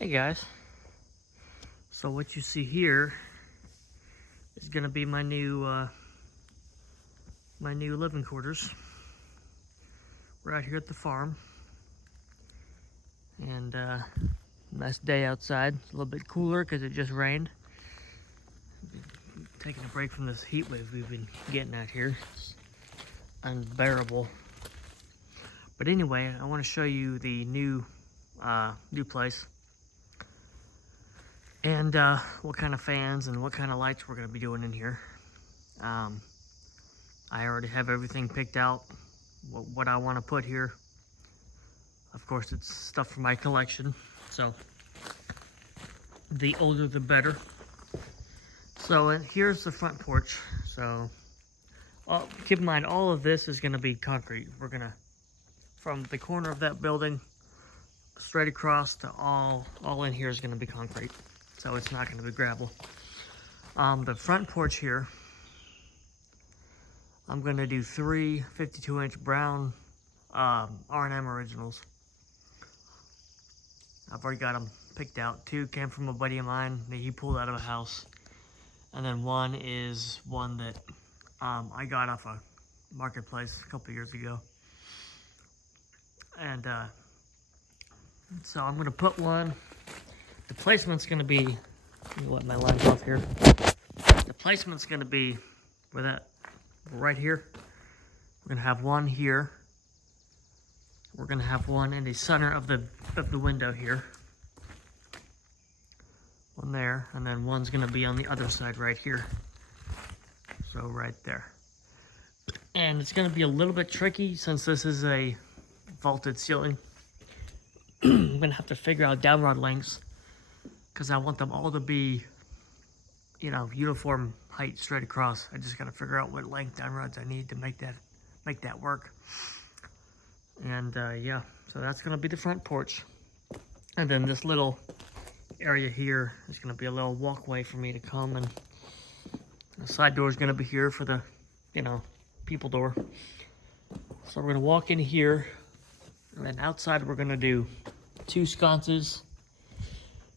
Hey guys, so what you see here is gonna be my new living quarters. We're out here at the farm, and nice day outside. It's a little bit cooler because it just rained. Taking a break from this heat wave we've been getting out here. It's unbearable. But anyway, I want to show you the new place. And what kind of fans and what kind of lights we're going to be doing in here. I already have everything picked out, what I want to put here. Of course, it's stuff from my collection, so the older the better. So here's the front porch. So keep in mind, all of this is going to be concrete. We're going to, from the corner of that building straight across to all in here is going to be concrete. So it's not going to be gravel. The front porch here, I'm going to do 3 52-inch brown R&M originals. I've already got them picked out. 2 came from a buddy of mine that he pulled out of a house. And then 1 is one that I got off a marketplace a couple years ago. And so I'm going to put one. The placement's going to be, let me let my lines off here. The placement's going to be where that, right here. We're going to have one here. We're going to have one in the center of the window here. One there, and then one's going to be on the other side right here. So right there. And it's going to be a little bit tricky since this is a vaulted ceiling. I'm going to have to figure out down rod lengths, because I want them all to be, you know, uniform height straight across. I just got to figure out what length down rods I need to make that work. And yeah, so that's going to be the front porch. And then this little area here is going to be a little walkway for me to come, and the side door is going to be here for the, you know, people door. So we're going to walk in here, and then outside we're going to do 2 sconces.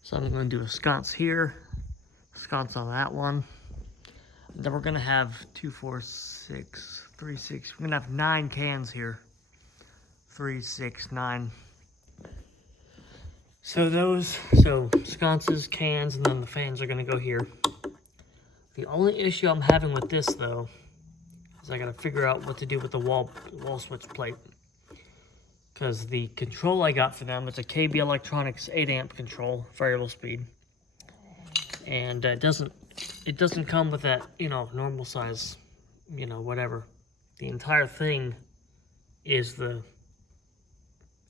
So I'm going to do a sconce here, sconce on that one. And then we're going to have 2, 4, 6, 3, 6. We're going to have 9 cans here. 3, 6, 9. So sconces, cans, and then the fans are going to go here. The only issue I'm having with this, though, is I got to figure out what to do with the wall switch plate. Because the control I got for them is a KB Electronics 8 amp control, variable speed. And it doesn't come with that, you know, normal size, you know, whatever. The entire thing is the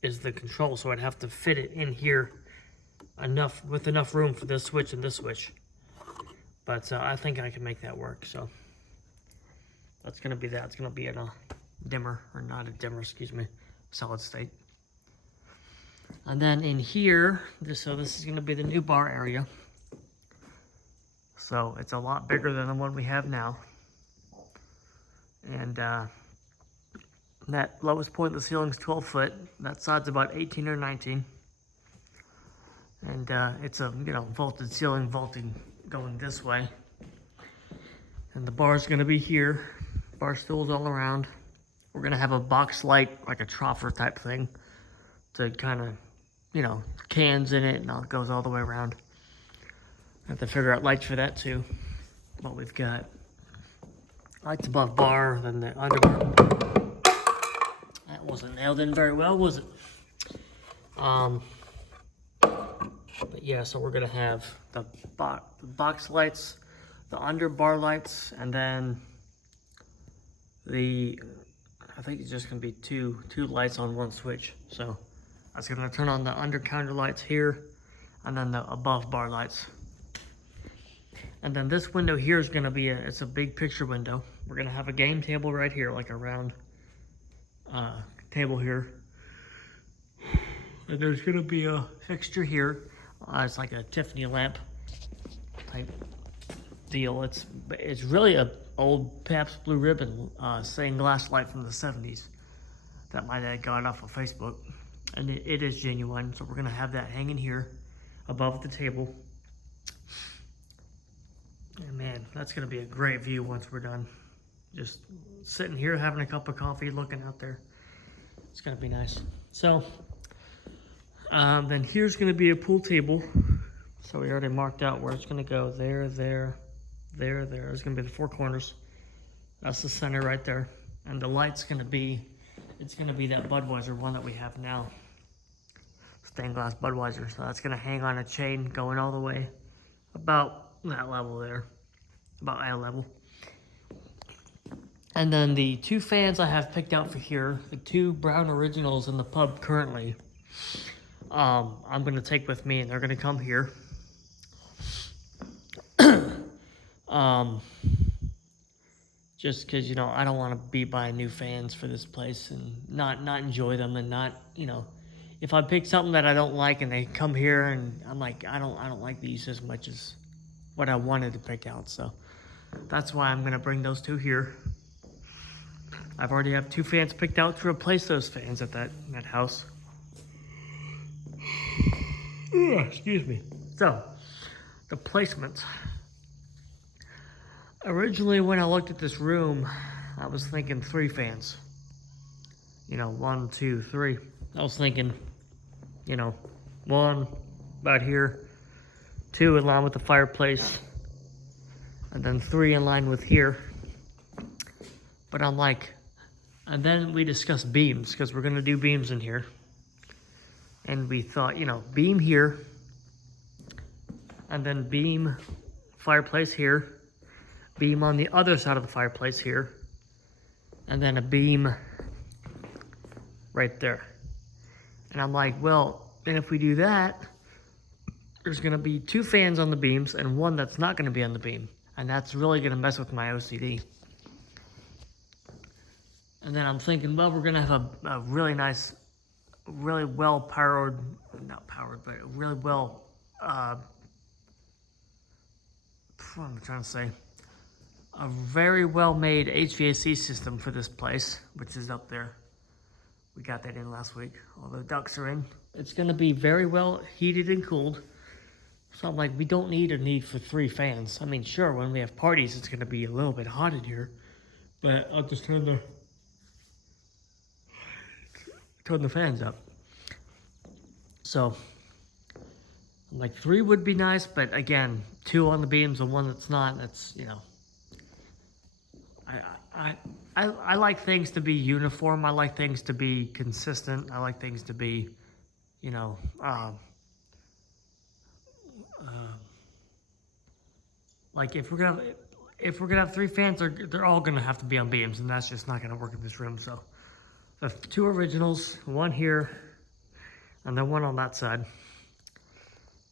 control, so I'd have to fit it in here with enough room for this switch and this switch. But I think I can make that work, so that's going to be that. It's going to be in a dimmer, or not a dimmer, excuse me, solid state. And then in here, this is going to be the new bar area. So it's a lot bigger than the one we have now. And that lowest point of the ceiling is 12 foot. That side's about 18 or 19. And it's a, you know, vaulted ceiling, vaulting going this way. And the bar's going to be here. Bar stools all around. We're going to have a box light, like a troffer type thing, to kind of, you know, cans in it, and it goes all the way around. I have to figure out lights for that too. What we've got. Lights above bar, then the under bar. That wasn't nailed in very well, was it? But yeah, so we're going to have the box lights, the under bar lights, and then I think it's just going to be two lights on one switch. So that's going to turn on the under counter lights here, and then the above bar lights. And then this window here is going to be it's a big picture window. We're going to have a game table right here, like a round table here. And there's going to be a fixture here. It's like a Tiffany lamp type deal. It's really a old Pabst Blue Ribbon stained glass light from the 70s that my dad got off of Facebook. And it is genuine, so we're going to have that hanging here. above the table. And man, that's gonna be a great view once we're done. Just sitting here having a cup of coffee, looking out there. It's gonna be nice. So then here's gonna be a pool table. So we already marked out where it's gonna go. There, there, there, there. There's gonna be the four corners. That's the center right there. And the light's gonna be, it's gonna be that Budweiser one that we have now. Stained glass Budweiser. So that's gonna hang on a chain going all the way about that level there. About eye level. And then the two fans I have picked out for here, the two Brown Originals in the pub currently, I'm gonna take with me, and they're gonna come here. Just because, you know, I don't want to be buying new fans for this place and not enjoy them, and not, you know, if I pick something that I don't like and they come here and I'm like, I don't like these as much as what I wanted to pick out. So that's why I'm gonna bring those two here. I've already have two fans picked out to replace those fans at that house. Excuse me. So the placement. Originally, when I looked at this room, I was thinking 3 fans. You know, 1, 2, 3. I was thinking, you know, 1 about here, 2 in line with the fireplace, and then 3 in line with here. But I'm like, and then we discussed beams, because we're gonna do beams in here. And we thought, you know, beam here, and then beam fireplace here, beam on the other side of the fireplace here, and then a beam right there. And I'm like, well, then if we do that, there's gonna be 2 fans on the beams and 1 that's not gonna be on the beam. And that's really gonna mess with my OCD. And then I'm thinking, well, we're gonna have a really nice, really well powered, not powered, but really well, what am I trying to say? A very well made HVAC system for this place, which is up there. We got that in last week. All the ducts are in. It's gonna be very well heated and cooled. So I'm like, we don't need a need for 3 fans. I mean, sure, when we have parties, it's gonna be a little bit hot in here, but I'll just turn the fans up. So I'm like, 3 would be nice, but again, 2 on the beams and 1 that's not. That's, you know, I like things to be uniform. I like things to be consistent. I like things to be, you know, like if we're gonna have 3 fans, they're all gonna have to be on beams, and that's just not gonna work in this room. So the 2 originals, 1 here, and then 1 on that side.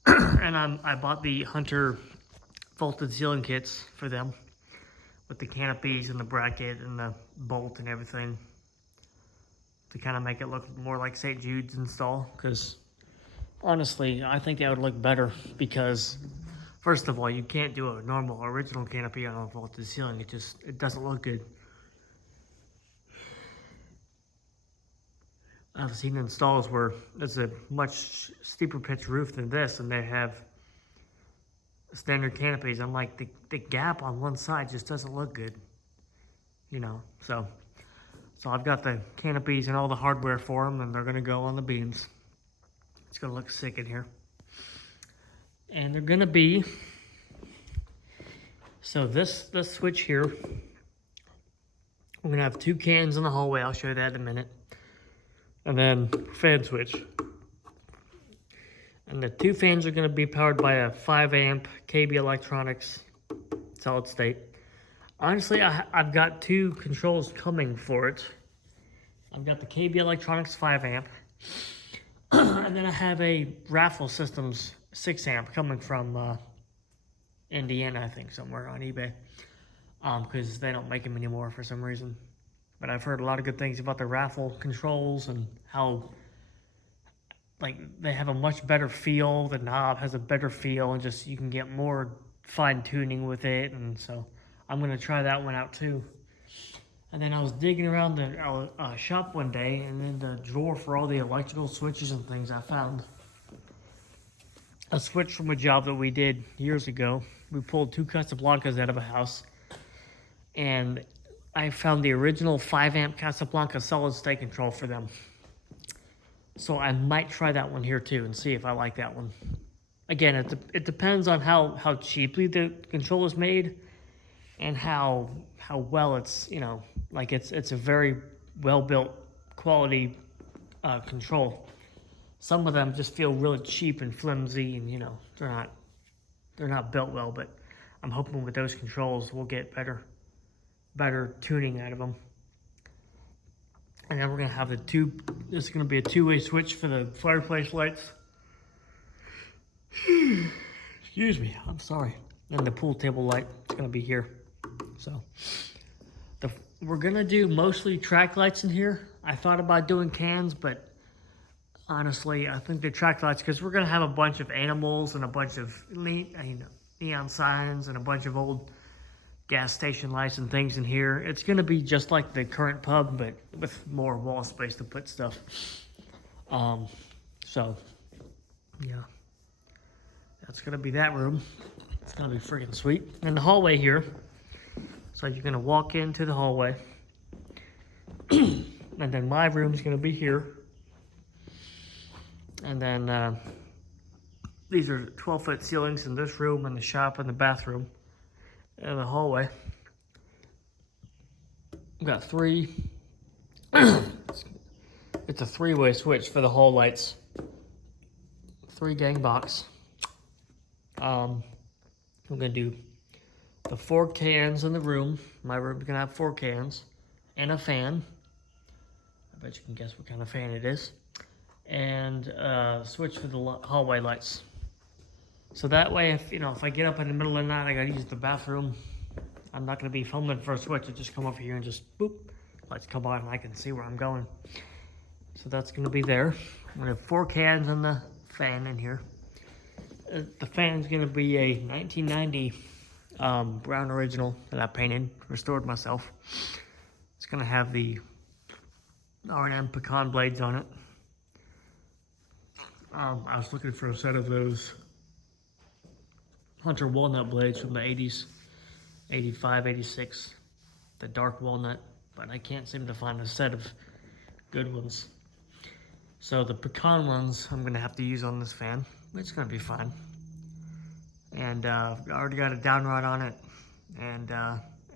And I bought the Hunter vaulted ceiling kits for them, with the canopies and the bracket and the bolt and everything, to kind of make it look more like St. Jude's install. Because honestly, I think that would look better, because first of all, you can't do a normal original canopy on a vaulted ceiling. It doesn't look good. I've seen installs where it's a much steeper pitch roof than this, and they have standard canopies. I'm like, the gap on one side just doesn't look good, you know. So I've got the canopies and all the hardware for them, and they're gonna go on the beams. It's gonna look sick in here. And they're gonna be, so this switch here, we're gonna have 2 cans in the hallway. I'll show you that in a minute. And then fan switch. And the 2 fans are gonna be powered by a 5 amp KB Electronics solid state. Honestly, I've got 2 controls coming for it. I've got the KB Electronics 5 amp. And then I have a Raffle Systems 6 amp coming from Indiana, I think, somewhere on eBay. Because they don't make them anymore for some reason. But I've heard a lot of good things about the Raffle controls and how, like, they have a much better feel. The knob has a better feel, and just you can get more fine tuning with it. And so I'm gonna try that one out too. And then I was digging around the shop one day, and in the drawer for all the electrical switches and things, I found a switch from a job that we did years ago. We pulled 2 Casablancas out of a house, and I found the original 5 amp Casablanca solid state control for them. So I might try that one here too and see if I like that one. Again, it depends on how cheaply the control is made and how well it's, you know, like it's a very well built quality control. Some of them just feel really cheap and flimsy, and you know they're not built well. But I'm hoping with those controls we'll get better tuning out of them. And then we're gonna have this is gonna be a 2-way switch for the fireplace lights. Excuse me, I'm sorry. And the pool table light is gonna be here. So we're gonna do mostly track lights in here. I thought about doing cans, but honestly, I think the track lights, because we're gonna have a bunch of animals and a bunch of neon signs and a bunch of old gas station lights and things in here. It's gonna be just like the current pub, but with more wall space to put stuff. So yeah, that's gonna be that room. It's gonna be freaking sweet. And the hallway here. So you're gonna walk into the hallway, and then my room's gonna be here. And then these are 12-foot ceilings in this room and the shop and the bathroom and the hallway. We've got 3. It's a 3-way switch for the hall lights. 3 gang box. I'm gonna do the 4 cans in the room. My room's gonna have 4 cans and a fan. I bet you can guess what kind of fan it is. And switch for the hallway lights. So that way, if I get up in the middle of the night, I gotta use the bathroom, I'm not gonna be fumbling for a switch. I just come over here and just boop, lights come on and I can see where I'm going. So that's gonna be there. I'm gonna have 4 cans and the fan in here. The fan's gonna be a 1990 brown original that I painted, restored myself. It's gonna have the R&M pecan blades on it. I was looking for a set of those Hunter walnut blades from the 80s, 85, 86, the dark walnut, but I can't seem to find a set of good ones. So the pecan ones I'm gonna have to use on this fan. It's gonna be fine. And I already got a downrod on it, and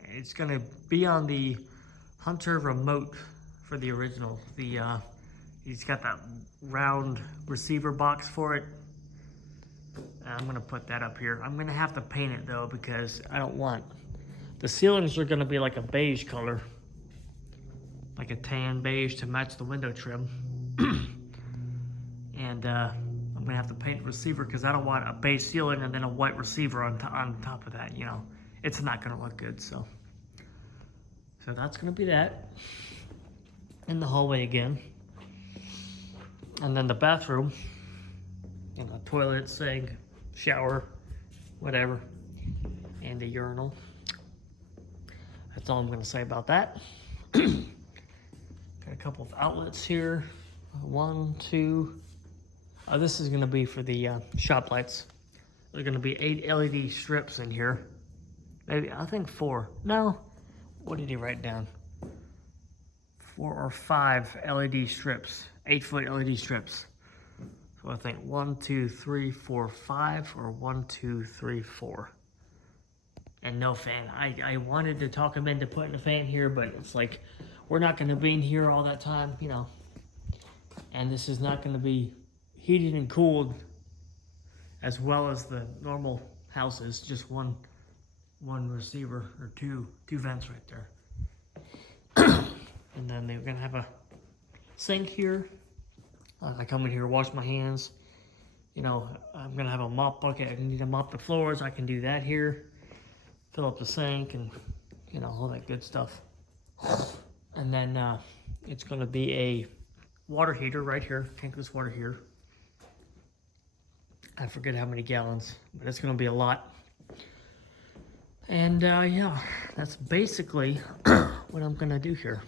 it's gonna be on the Hunter remote for the original. He's got that round receiver box for it. I'm gonna put that up here. I'm gonna have to paint it though, because I don't want, the ceilings are gonna be like a beige color, like a tan beige to match the window trim. And I'm gonna have to paint the receiver because I don't want a beige ceiling and then a white receiver on top of that, you know. It's not gonna look good, so that's gonna be that. In the hallway again. And then the bathroom, toilet, sink, shower, whatever, and a urinal. That's all I'm gonna say about that. Got a couple of outlets here. 1, 2. This is gonna be for the shop lights. There's gonna be 8 LED strips in here. Maybe, I think 4. No, what did he write down? 4 or 5 LED strips, 8-foot LED strips. So I think 1, 2, 3, 4, 5, or 1, 2, 3, 4. And no fan. I wanted to talk him into putting a fan here, but it's like, we're not gonna be in here all that time, and this is not gonna be heated and cooled as well as the normal houses, just one receiver, or two vents right there. And then they're gonna have a sink here. I come in here, wash my hands. I'm gonna have a mop bucket. I need to mop the floors. I can do that here. Fill up the sink and, all that good stuff. And then it's gonna be a water heater right here, tankless water heater. I forget how many gallons, but it's gonna be a lot. And yeah, that's basically what I'm gonna do here.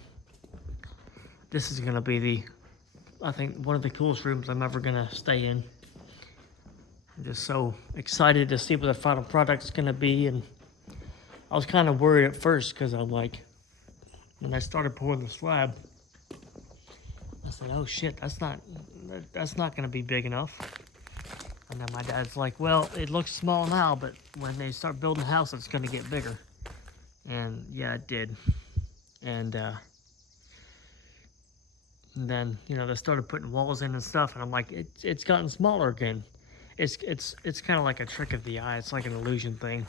This is gonna be I think one of the coolest rooms I'm ever gonna stay in. I'm just so excited to see what the final product's gonna be, and I was kind of worried at first because I'm like, when I started pouring the slab, I said, "Oh shit, that's not gonna be big enough." And then my dad's like, "Well, it looks small now, but when they start building the house, it's gonna get bigger." And yeah, it did. And then they started putting walls in and stuff, and I'm like, it's gotten smaller again. It's kind of like a trick of the eye. It's like an illusion thing.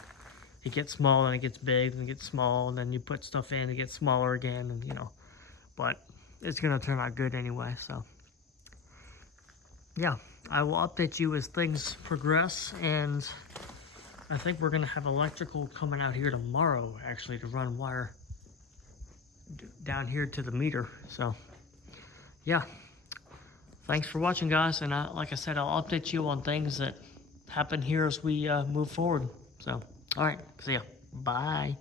It gets small, and it gets big, and it gets small, and then you put stuff in, it gets smaller again, and but it's gonna turn out good anyway. So yeah, I will update you as things progress, and I think we're gonna have electrical coming out here tomorrow, actually, to run wire down here to the meter. So yeah, thanks for watching, guys, and like I said, I'll update you on things that happen here as we move forward. So all right, see ya. Bye.